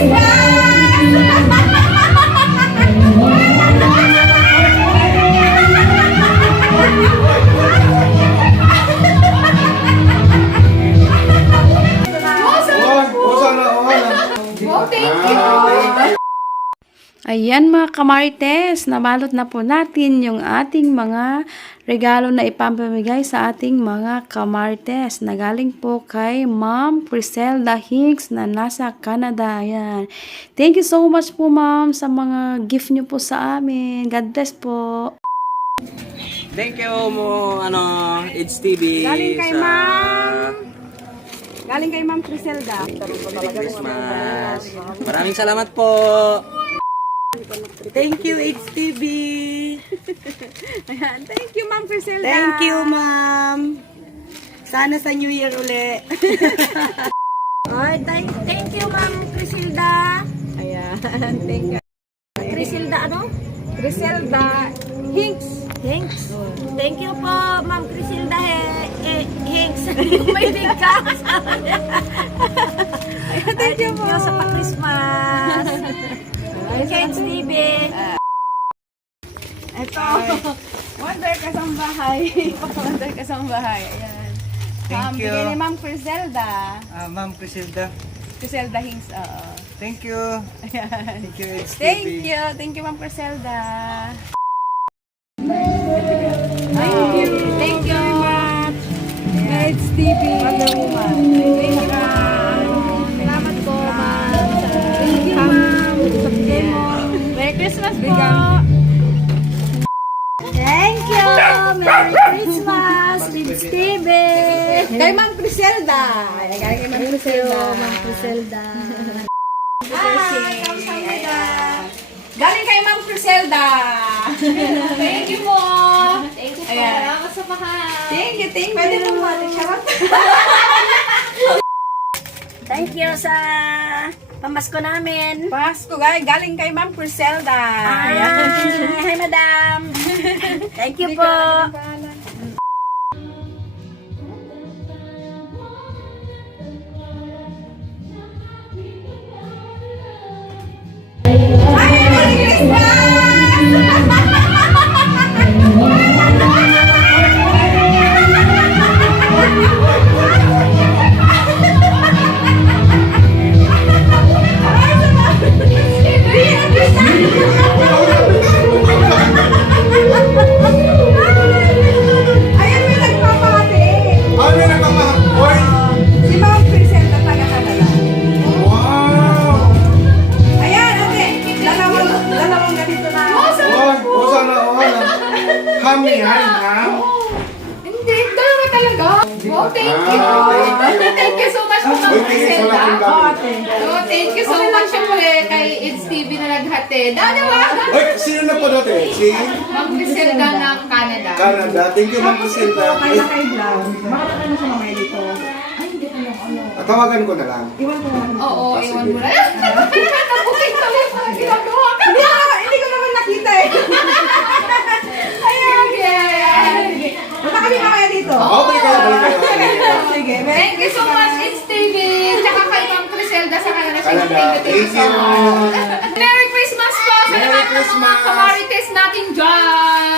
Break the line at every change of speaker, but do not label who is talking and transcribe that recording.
Yeah. Ayan mga kamartes, nabalot na po natin yung ating mga regalo na ipampamigay sa ating mga kamartes. Nagaling po kay Ma'am Priselda Hicks na nasa Canada. Ayan. Thank you so much po ma'am sa mga gift nyo po sa amin. God bless po.
Thank you mo, ano, it's TV.
Galing kay sa... ma'am. Galing kay ma'am Priselda.
Maraming salamat po.
Thank you, HTB.
Ayan. Thank you, Ma'am Priscilla.
Thank you, Ma'am. Sana sa New Year uli.
Ay, right, thank you, Ma'am Priscilla. Ayan. Thank you. Priscilla, ano?
Priscilla Hinks.
Hinks. Oh. Thank you po, Ma'am Priscilla e, Hinks. may big. cups. thank you po. Thank you sa pa-Christmas. can't sleep it.
Ito. wonder ka sa bahay. wonder ka sa bahay. Thank, um, uh, uh -oh. Thank you. Bigay ni Ma'am Criselda.
Ma'am Criselda.
Criselda Hings.
Thank you. Thank you, HTV.
Thank you. Thank you, Ma'am Criselda.
Thank, oh. Thank you. Thank you very much. Yeah. HTV. Wonder Woman. Thank you, Ma'am. Christmas po.
Thank you. Oh, Merry Christmas with yeah. Steven. Yeah.
Kay Ma'am Priselda.
Kay Ma'am Priselda. Ma'am Priselda.
Hi, Kamsahamnida. Galing kay Ma'am Priselda.
Thank you po. Thank you po. Thank
you, thank you. <it's sharp. laughs>
Thank you okay. sa pambasko namin.
Pasko, guys. Galing kay Ma'am Priselda.
hi, Madam. Thank you Thank po. Thank you po. Oh, thank you. Oh, thank you. thank you so much po kang presenta. Oh, thank you. so, thank you so much po eh, kay yung... It's oh, TV na naghati. Dalawa!
Oh, sino na po dati? Si? Mang
presenta yeah. ng Canada.
Canada. Thank you, Mang presenta.
Kaya kay Vlog. Makapagal na sa mga edito. Ay, hindi ko lang.
Ano? ko na lang.
Iwan ko na lang.
Oo, oh, oh iwan mo na. okay,
tawag na lang. Ginagawa ka na. Hindi ko naman nakita ay, Ayan.
Okay. Okay.
Okay. Okay. Okay. Okay.
Okay
you so much, it's David! Saka kay Mom Criselda, saka na siya yung
Thank you!
Merry Christmas po! Merry Malaman Christmas! Sa lahat ng mga kamarites natin dyan!